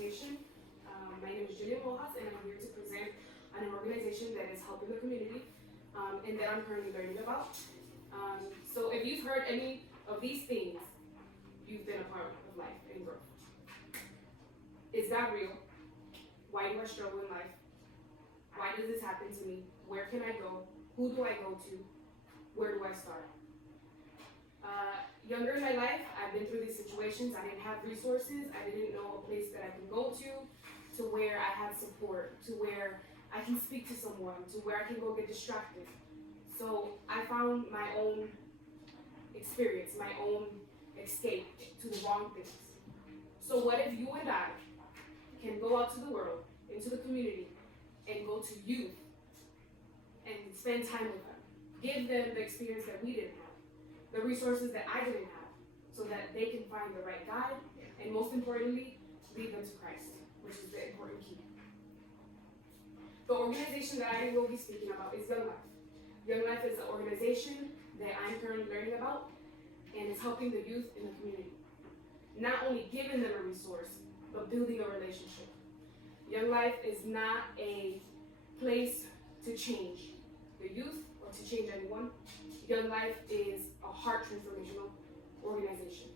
presentation. My name is Jillian Rojas, and I'm here to present on an organization that is helping the community and that I'm currently learning about. So if you've heard any of these things, you've been a part of life and growth. Is God real? Why do I struggle in life? Why does this happen to me? Where can I go? Who do I go to? Where do I start? Younger in my life, I've been through these situations. I didn't have resources. I didn't know a place that I can go to where I had support, to where I can speak to someone, to where I can go get distracted. So I found my own experience, my own escape to the wrong things. So what if you and I can go out to the world, into the community, and go to youth and spend time with them, give them the experience that we didn't have, the resources that I didn't have, so that they can find the right guide, and most importantly, lead them to Christ, which is the important key. The organization that I will be speaking about is Young Life. Young Life is an organization that I'm currently learning about, and is helping the youth in the community. Not only giving them a resource, but building a relationship. Young Life is not a place to change the youth or to change anyone. Young Life is a heart transformational organization.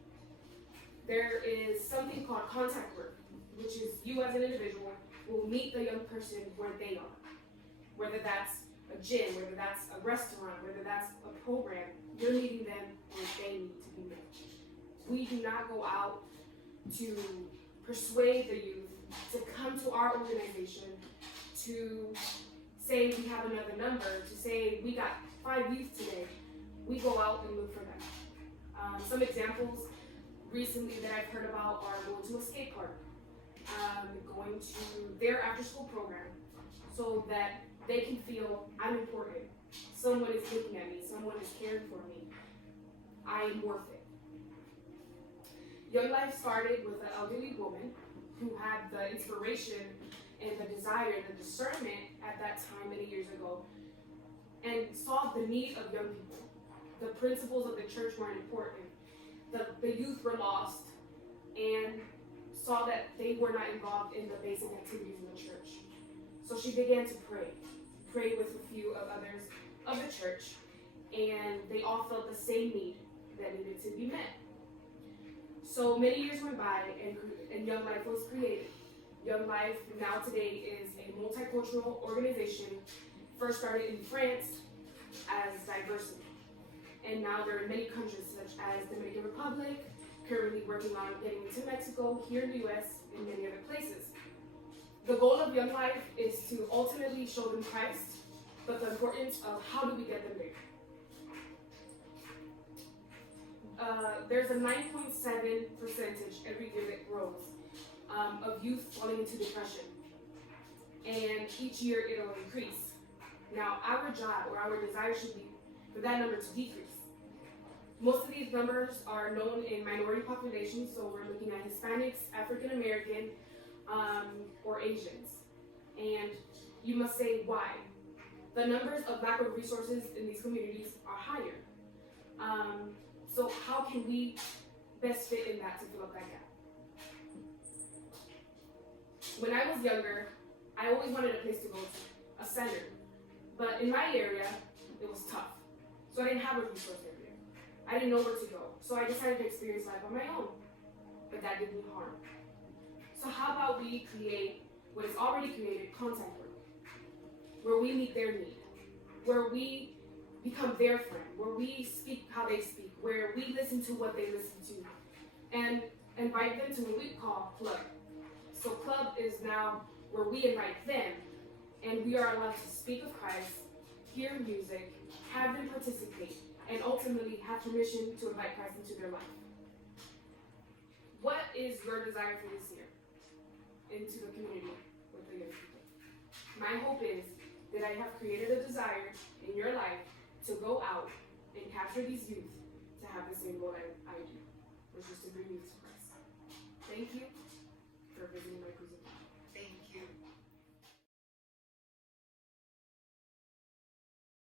There is something called contact work, which is you as an individual will meet the young person where they are. Whether that's a gym, whether that's a restaurant, whether that's a program, you're meeting them where they need to be met. We do not go out to persuade the youth to come to our organization, to say we have another number, to say we got 5 youth today. We go out and look for them. Some examples recently that I've heard about are going to a skate park, going to their after-school program, so that they can feel I'm important. Someone is looking at me. Someone is caring for me. I am worth it. Young Life started with an elderly woman who had the inspiration and the desire, the discernment at that time many years ago, and saw the need of young people. The principles of the church weren't important. The youth were lost and saw that they were not involved in the basic activities in the church. So she began to pray with a few of others of the church, and they all felt the same need that needed to be met. So many years went by, and Young Life was created. Young Life now today is a multicultural organization, first started in France as diversity. And now they're in many countries such as Dominican Republic, currently working on getting into Mexico, here in the US, and many other places. The goal of Young Life is to ultimately show them Christ, but the importance of how do we get them there. There's a 9.7% every year that grows of youth falling into depression. And each year it'll increase. Now, our job or our desire should be for that number to decrease. Most of these numbers are known in minority populations, so we're looking at Hispanics, African American, or Asians. And you must say why. The numbers of lack of resources in these communities are higher. So how can we best fit in that to fill up that gap? When I was younger, I always wanted a place to go to, a center. But in my area, it was tough. So I didn't have a resource area. I didn't know where to go. So I decided to experience life on my own. But that did me harm. So how about we create what is already created, contact work, where we meet their need, where we become their friend, where we speak how they speak, where we listen to what they listen to, and invite them to what we call club. So club is now where we invite them, and we are allowed to speak of Christ, hear music, have them participate, and ultimately have permission to invite Christ into their life. What is your desire for this year into the community with the young people? My hope is that I have created a desire in your life to go out and capture these youth to have the same goal I do, which is to bring youth to Christ. Thank you.